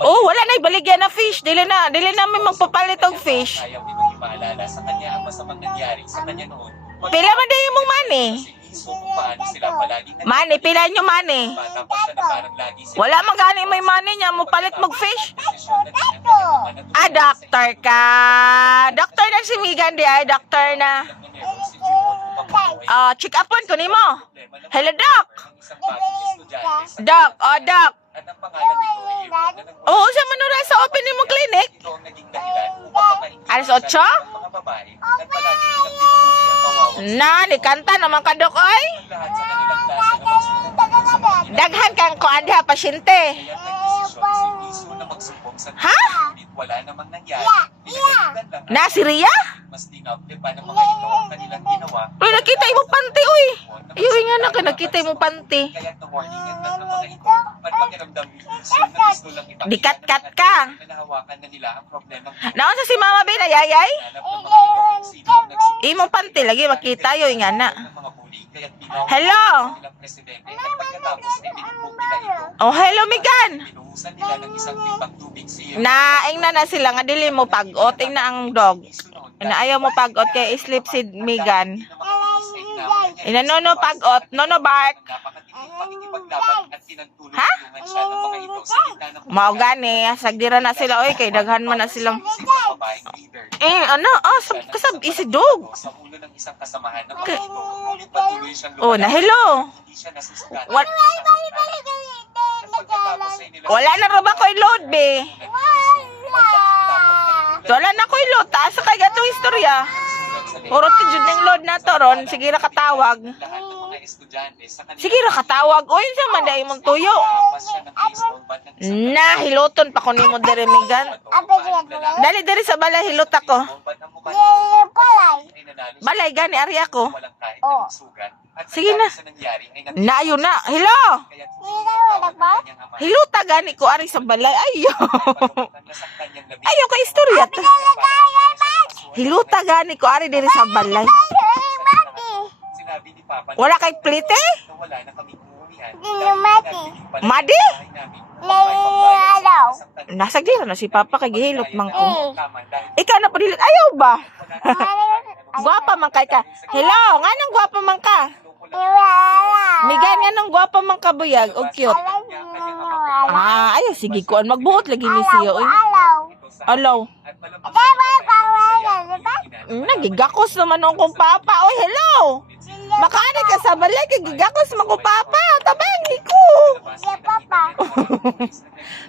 Oh, wala na ibaligyan na fish. Dili namin magpapalit og fish. Ayaw nitong ipaalala sa kanya ang masamang nangyari sa kanya noon. Pila man din yung money. Kung paano sila palaging Money, pila nyo money. bata pa siya na parang lagi sila Wala man gani may money niya mo palit mag fish. desisyon na din Ah, doctor ka. Doctor na si Megan di ay doctor na. Check upon ko nimo. Hello, doc. Doc, doc. At ang pangalan nito ay April na nag- Oo, sa manura sa open nimo clinic. Ito ang naging dahilan upang makaingit Alas ang 8? mga babae at palagi nilang pinupuli ang kawawa Na, ni kanta naman ka, doc, oy. ng lahat sa kanilang klase na magsumbong sa mga ina. Daghan kang kuanda, pasyente. Kaya nagdesisyon si Iso na magsumbong sa Ha? ngunit wala namang nangyari. Pinagalitan lang Na, si Ria? mas tinapde pa ng mga ito ang kanilang ginawa. Uy, nakita mo panty, uy. Uy, nga na ka, nakita mo panty. Kaya na-warningan lang ng mga ito at pakiramdam ni Iso na gusto lang ipakita Dikat-kat ka. na nahawakan na nila ang problemang Naon sa si Mama Bina, yayay? hanap ng mga ito kung sino ang nagsumbong Imo panty, lagi makita yun, nga na. ng mga bully. Kaya't binaw Hello? nilang presidente at pagkatapos ay binugbog nila ito. Oh, hello, Megan. Binuhusan nila ng isang timbang tubig siya. Naing na sila nga dili mo pag-ot, na ang dog. Na ayaw mo pag-ot kay sleep si Megan. Inanono pag-ot, nono bark. Ha? Mao gani, sagdira na sila oy kay daghan man na silang kasab isi dog. Sa ulo ng isang kasamahan ng mga ito, ngunit patuloy siyang Oh, na hello. Hindi siya nasusugat. What? Wala na ra ba koy load be? Wala na koy load, taas kay gatong istorya. Puro jud ning load na to ron, sige ra katawag. Lahat ng mga estudyante sa kanila Sige ra katawag. Oy, sa manday mong tuyo. pas siya ng baseball bat ng isang Na hiloton pa ko nimo dere Megan. Dali diri sa balay hilot ako. bat ng mukha nito ay nanalo siya Balay gani ari ako. walang kahit anong sugat. At Sige na. sa nangyari ay Na ayun na. Hello. kaya tumingin kanyang ama. Hilota gani ko ari sa balay. Ayo. Nasaktan niyang labi. Ayo ka istorya to. Hilota gani ko ari diri sa balay. Sinabi ni Papa Wala kay plite? na wala na kaming uuwian. Madi? Nasag dira na si Papa kay gihilot man ko. Ikaw na padilit ayaw ba? Gwapa man kay ka. Hello, nganong gwapa man ka? Migan nganong gwapa man ka buyag o cute. Ayaw sige ko magbuot lagi ni siya oy. Alaw. Nagigakos naman akong papa. Oy, hello. Makani ka sa balay kay gigakos man ko papa. Tabangi ko.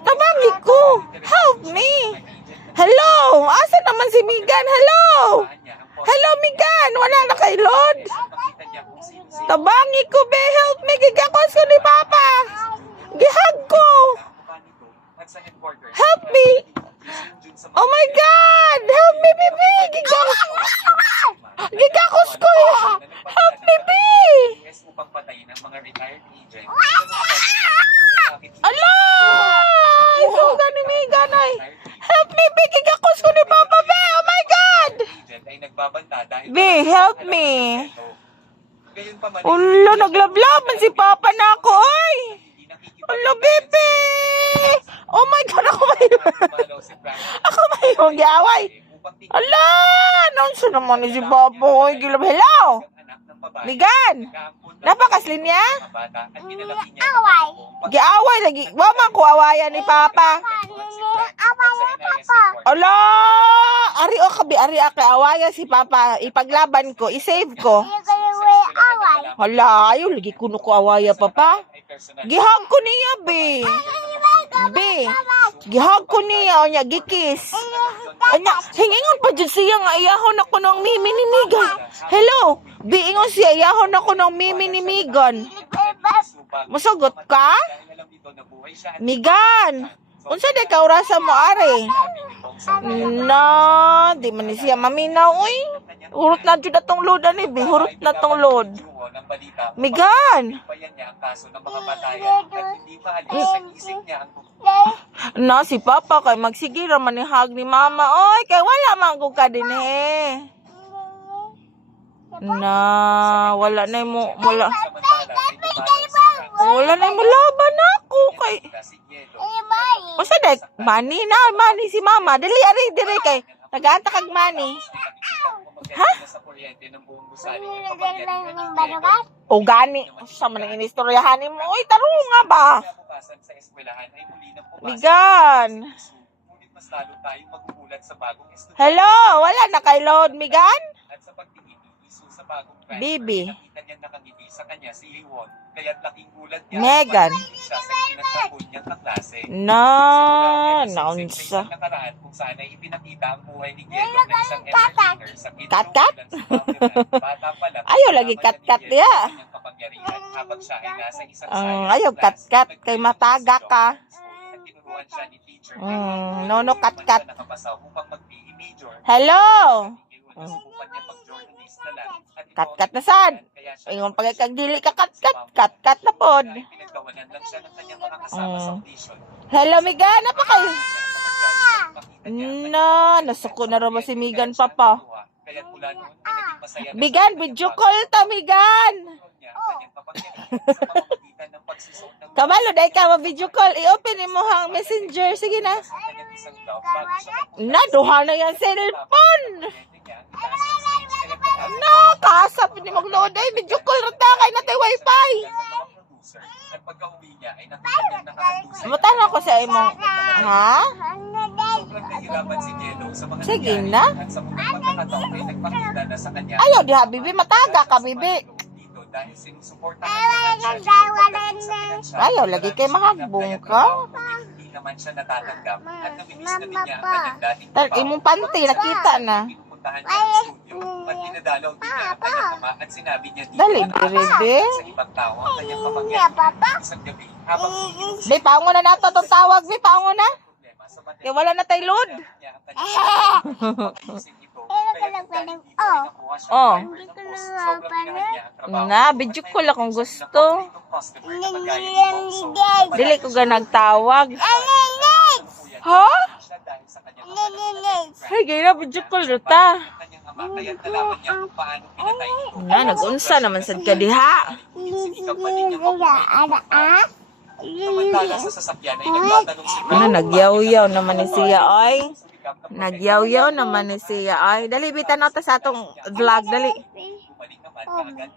Tabangi ko. Help me. Hello. Asa naman si Megan? Hello. Hello, Megan. Wala na kay Lord. Tabangi ko, be. Help me. Gigakos ko ni papa. Gihag ko. Help me. Oh my God. Help me, baby. Gigakos ko. Help me, baby. upang patayin ang mga retired agent. Ala! Isuga ni Megan ay. Help me, be. Gigakos ko ni papa, be. Oh my God. Agent ay nagbabanta dahil Be, help me. gayon pa man Ulo, naglablaban si papa na ako, oy. hindi nakikipag- Ulo, bebe. Oh my God, ako may... Pumalaw si Frank Ako may yung giaway. upang tingnan Ala! Nonso naman ni si papa, oy. Gilab, hello. ang anak ng babae. Megan. Nagkaampun ng Napakaslin niya? mga bata at pinalaki niya ng buong Giaway lagi. Wama ko awayan ni papa. Ala! Ari o kabi, ari kay awayan si papa. Ipaglaban ko, isave ko. Hala, ayaw lagi kuno ko awaya papa. Gihag ko niya, be. Be. Gihag ko niya, o niya, gikis. Anya, hingingon pa dyan siya nga, iyahon ako ng mimi ni Megan. Hello, be, ingon siya, iyahon ako ng mimi ni Megan. Musugot ka? Megan, unsa de ka orasa mo are? Na, di man ni siya maminaw, oy. Hurot na jud atong load ani, be. Hurot na tong load. Megan. Na si Papa kay magsige ra man ni hug ni Mama. Oy, kay wala man ko ka din eh. Na, wala na mo, wala. Wala na mo laban ako kay. O sa dek, money na, money si mama. Dili, dili kay. Nag-aanta kag money. Ha? O gani. Sa man ang inistoryahan mo. Uy, tarunga ba? Migan. Mas lalo tayong magugulat sa bagong estudyante. Hello, wala na kay load, Migan? At sa pagtingin ni Isu sa bagong transfer, Bibi. nakita niya nakangiti sa kanya si Iwon. Kaya't laking gulat niya. Megan. Siya sa itinagtapon niyang kaklase. Na, Simula naunsa. sa nakaraan kung sana ipinakita ang buhay ni Diego na isang entertainer sa Kat-kat? Bata pa lang. Ayaw lagi kat-kat ya. Kanyang kapangyarihan habang siya ay nasa isang Ayaw kat-kat, kay mataga ka. Tinuruan siya ni teacher. Nono kat-kat. Nakapasa upang mag-PE major. Hello. Nasubukan niya pag-journalist na lang. Kat-kat na sad. Ingon pag kag dili ka kat-kat, kat-kat na pod. Pinagkawanan lang siya ng kanyang mga kasama sa audition. Hello, Migan, apa kayo? Na, nasuko na rin si Migan papa. Kaya mula noon ay naging masaya na Migan, video call ta, Migan. Kabalo, dahil ka ma-video call. I-open mo hang messenger. Sige na. Na, duha na yan cellphone. Na, kasap ni mag-load ay video call rata kay natay wifi. Mutan ako sa imong. Ha? Sige na. Ayaw di ha, bibi. Mataga ka, bibi. Ayaw, lagi kay mahagbong ka. Hindi naman siya natatanggap at naminis na din niya ang kanyang dating Tal, imong panty, nakita na. Pinupuntahan niya ang studio at dinadalaw din niya ang kanyang ama at sinabi niya dito Dali, na bebe. sa ibang tao ang kanyang kapangyarihan isang gabi habang Di, paungo na nato itong tawag, di, paungo na. problema sa Kaya wala na tayo load. niya ang kanyang pag-iisip ito. Kaya dahil dito ay nakuha siya Oh. ng driver ng bus. Sobrang minahal niya ang trabaho. Na, video call akong gusto. Customer na kagaya nito. So, Dili ko ga nagtawag. Ha? siya dahil sa kanyang Ay, gaya na, video call rata. kanyang ama kaya nalaman niya kung paano pinatay ito. Na, nag-unsa naman sad ka diha. Sinikap pa din niya mabuhay. Samantala sa sasakyan ay nagtatanong si Ano, nagyaw-yaw naman ni siya, oy. Nagyaw-yaw naman ni siya, oy. Dali, bitan na ta sa atong vlog, dali. Bumalik naman kaagad